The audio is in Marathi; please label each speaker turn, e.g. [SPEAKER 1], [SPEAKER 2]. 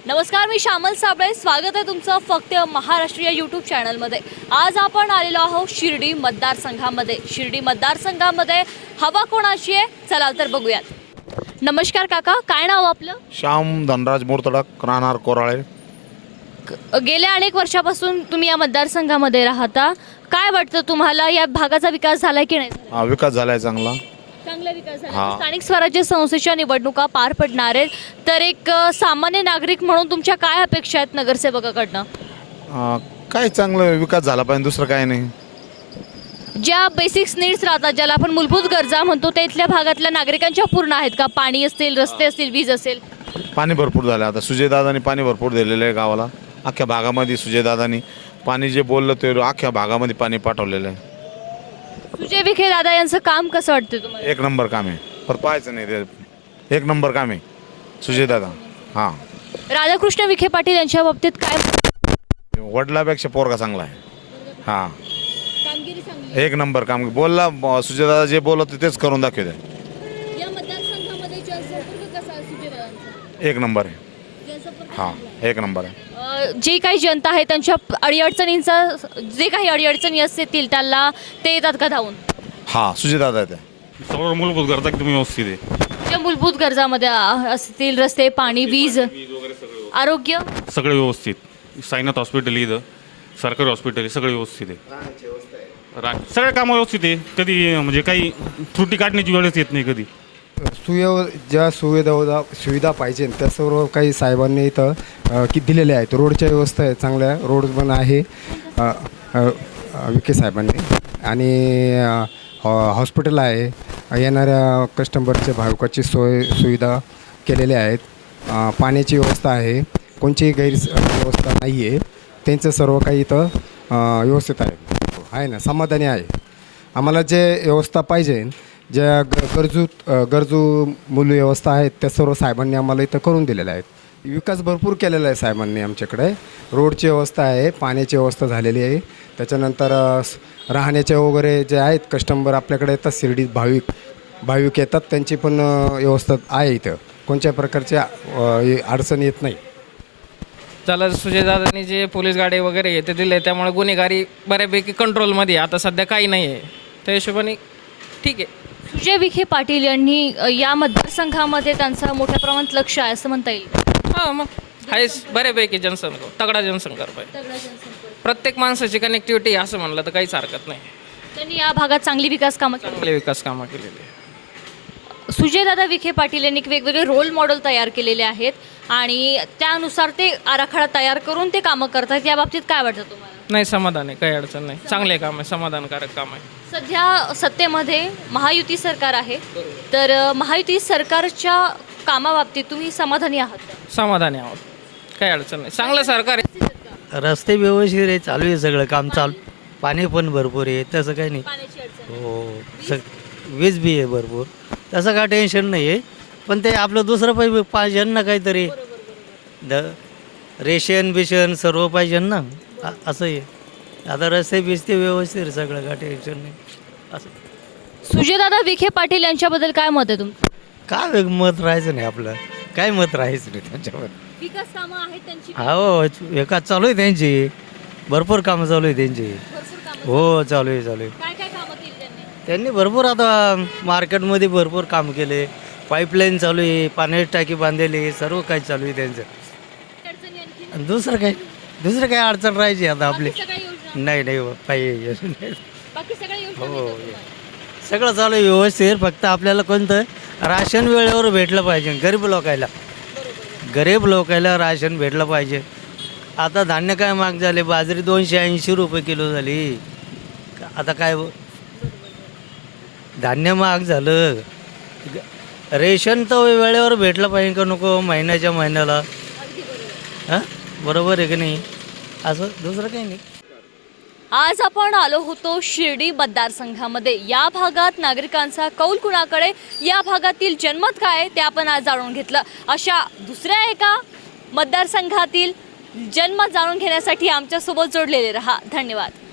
[SPEAKER 1] नमस्कार, मी श्यामल साबळे. स्वागत आहे तुमचं फक्त महाराष्ट्रीय यूट्यूब चॅनलमध्ये. आज आपण आलेलो आहोत शिर्डी मतदारसंघामध्ये. शिर्डी मतदारसंघामध्ये हवा कोणाची आहे, चला तर बघूयात. नमस्कार काका, काय नाव आपलं?
[SPEAKER 2] श्याम धनराज मोरतडक, राहणार कोराळे.
[SPEAKER 1] गेल्या अनेक वर्षापासून तुम्ही या मतदारसंघामध्ये राहता. काय वाटतं तुम्हाला, या भागाचा विकास झालाय की नाही?
[SPEAKER 2] विकास झालाय चांगला.
[SPEAKER 1] चांगला विकास झाला.
[SPEAKER 2] हा.
[SPEAKER 1] स्थानिक स्वराज्य संस्थेच्या निवडणुका पार पडणार आहेत, तर एक सामान्य नागरिक म्हणून तुमच्या काय अपेक्षा आहेत नगरसेवकाकडनं?
[SPEAKER 2] काय चांगलं विकास झाला पाहिजे, दुसरं काय नाही.
[SPEAKER 1] ज्या बेसिक्स नीड्स राहतात, ज्याला आपण मूलभूत गरजा म्हणतो, त्या इथल्या भागातल्या नागरिकांच्या पूर्ण आहेत का? पाणी असतील, रस्ते असतील, वीज असेल.
[SPEAKER 2] पाणी भरपूर झालं. आता सुजयदादांनी पाणी भरपूर दिलेलं आहे गावाला. अख्ख्या भागामध्ये सुजयदादांनी पाणी जे बोललं ते अख्ख्या भागामध्ये पाणी पाठवलेलं आहे.
[SPEAKER 1] सुजय विखे दादा यांचं काम कसं वाटतं तुम्हाला?
[SPEAKER 2] एक नंबर काम आहे, पर पाहायचं नाही ते. एक नंबर काम आहे सुजयदादा. हां,
[SPEAKER 1] राधाकृष्ण विखे पाटील यांच्या बाबतीत काय?
[SPEAKER 2] वडिलापेक्षा पोरगा चांगला आहे. हां,
[SPEAKER 1] कामगिरी चांगली.
[SPEAKER 2] एक नंबर काम बोलला. सुजयदादा जे बोलत होते तेच करून दाखवते.
[SPEAKER 1] या मतदारसंघामध्ये जनसंपर्क कसा आहे सुजय दादांचा?
[SPEAKER 2] एक नंबर आहे.
[SPEAKER 1] जनसंपर्क
[SPEAKER 2] हां, एक नंबर आहे.
[SPEAKER 1] जे काही जनता आहे त्यांच्या अडीअडचणींचा, जे काही अडीअडचणी असतील त्याला ते येतात का धावून?
[SPEAKER 2] हां, सुजयदादा आहे ते.
[SPEAKER 3] सर्व मूलभूत गरजा एकदम व्यवस्थित आहे.
[SPEAKER 1] ज्या मूलभूत गरजामध्ये असतील, रस्ते, पाणी, वीज, आरोग्य,
[SPEAKER 3] सगळं व्यवस्थित. साईनाथ हॉस्पिटल इथं सरकारी हॉस्पिटल आहे, सगळं व्यवस्थित आहे. सगळे कामं व्यवस्थित आहे. कधी म्हणजे काही त्रुटी काढण्याची वेळच येत नाही कधी.
[SPEAKER 4] ज्या सुविधा पाहिजे त्या सर्व काही साहेबांनी इथं दिलेल्या आहेत. रोडच्या व्यवस्था आहे, चांगल्या रोड पण आहे विखे साहेबांनी. आणि हॉस्पिटल आहे, येणाऱ्या कस्टमरच्या भाविकाची सुविधा केलेल्या आहेत. पाण्याची व्यवस्था आहे, कोणतीही गैरव्यवस्था नाही आहे. त्यांचं सर्व काही इथं व्यवस्थित आहे ना, समाधानी आहे. आम्हाला जे व्यवस्था पाहिजे, ज्या गरजू मूल व्यवस्था आहेत त्या सर्व साहेबांनी आम्हाला इथं करून दिलेल्या आहेत. विकास भरपूर केलेला आहे साहेबांनी आमच्याकडे. रोडची व्यवस्था आहे, पाण्याची व्यवस्था झालेली आहे. त्याच्यानंतर राहण्याचे वगैरे जे आहेत कस्टमर आपल्याकडे येतात, शिर्डीत भाविक येतात, त्यांची पण व्यवस्था आहे इथं. कोणत्या प्रकारच्या अडचण येत नाही.
[SPEAKER 5] त्याला सुजयदादांनी जे पोलीस गाडी वगैरे ते दिले, त्यामुळे गुन्हेगारी बऱ्यापैकी कंट्रोलमध्ये. आता सध्या काही नाही आहे, त्या हिशोबाने ठीक आहे.
[SPEAKER 1] सुजय विखे पाटील यांनी या मतदारसंघामध्ये त्यांचं मोठ्या प्रमाणात लक्ष आहे असं म्हणता येईल.
[SPEAKER 5] हां, मग आहे बऱ्यापैकी जनसंपर्क, तगडा जनसंपर्क पाहिजे. प्रत्येक माणसाची कनेक्टिव्हिटी असं म्हणलं तर काहीच हरकत नाही.
[SPEAKER 1] त्यांनी या भागात चांगली विकास कामं केली.
[SPEAKER 5] चांगले विकास कामं केलेली आहे.
[SPEAKER 1] सुजयदादा विखे पाटील यांनी वेगवेगळे रोल मॉडेल तयार केलेले आहेत आणि त्यानुसार ते आराखडा तयार करून ते कामं करतात. या बाबतीत काय वाटतं तुम्हाला?
[SPEAKER 5] नाही, समाधान आहे, काही अडचण नाही. चांगले काम आहे, समाधानकारक काम आहे.
[SPEAKER 1] सध्या सत्तेमध्ये महायुती सरकार आहे, तर महायुती सरकारच्या कामाबाबतीत तुम्ही समाधानी आहात का?
[SPEAKER 5] समाधानी आहोत, काही अडचण नाही. चांगलं सरकार आहे.
[SPEAKER 6] रस्ते व्यवस्थित आहे, चालू आहे सगळं काम चालू. पाणी पण भरपूर आहे, तसं काही नाही.
[SPEAKER 1] पाण्याची अडचण.
[SPEAKER 6] हो, वीज बी आहे भरपूर, तसं काय टेन्शन नाही आहे. पण ते आपलं दुसरं पाहिजे ना काहीतरी. रेशन बिशन सर्व पाहिजे ना, असं आहे. आता रस्ते बिस्ते व्यवस्थित सगळं काय टेन्शन नाही असं.
[SPEAKER 1] सुजयदादा विखे पाटील यांच्याबद्दल काय मत आहे तुमचं?
[SPEAKER 6] काय मत राहायचं नाही आपलं, काय मत राहायचं नाही त्यांच्यावर.
[SPEAKER 1] विकास कामं आहेत त्यांची,
[SPEAKER 6] हो, एका चालू आहे त्यांची, भरपूर कामं चालू आहे त्यांची.
[SPEAKER 1] भरपूर कामं.
[SPEAKER 6] हो, चालू आहे.
[SPEAKER 1] काय काय कामं केली त्यांनी?
[SPEAKER 6] त्यांनी भरपूर आता मार्केटमध्ये भरपूर काम केले. पाईपलाईन चालू आहे, पाण्याची टाकी बांधलेली, सर्व काही चालू आहे त्यांचं.
[SPEAKER 1] अडचणी आणखी?
[SPEAKER 6] आणि दुसरं काय अडचण राहायची आता आपली?
[SPEAKER 1] बाकी सगळ्या योजना,
[SPEAKER 6] नाही पाहिजे.
[SPEAKER 1] बाकी सगळ्या योजना
[SPEAKER 6] हो,
[SPEAKER 1] मिळतात तुम्हाला?
[SPEAKER 6] सगळं चालू आहे व्यवस्थित. फक्त आपल्याला कोणतं राशन वेळेवर भेटलं पाहिजे. गरीब लोकायला राशन भेटलं पाहिजे. आता धान्य काय महाग झाले, बाजरी 280 रुपये किलो झाली. आता काय धान्य महाग झालं. रेशन तर वेळेवर भेटलं पाहिजे का नको, महिन्याच्या महिन्याला. हां, बरोबर आहे की नाही? असं दुसरं काही नाही.
[SPEAKER 1] आज आपण आलो होतो शिर्डी मतदारसंघामध्ये. या भागात नागरिकांचा कौल कुणाकडे, या भागातील जनमत काय आहे ते आपण आज जाणून घेतलं. अशा दुसऱ्या एका मतदारसंघातील जनमत जाणून घेण्यासाठी आमच्यासोबत जोडलेले रहा. धन्यवाद.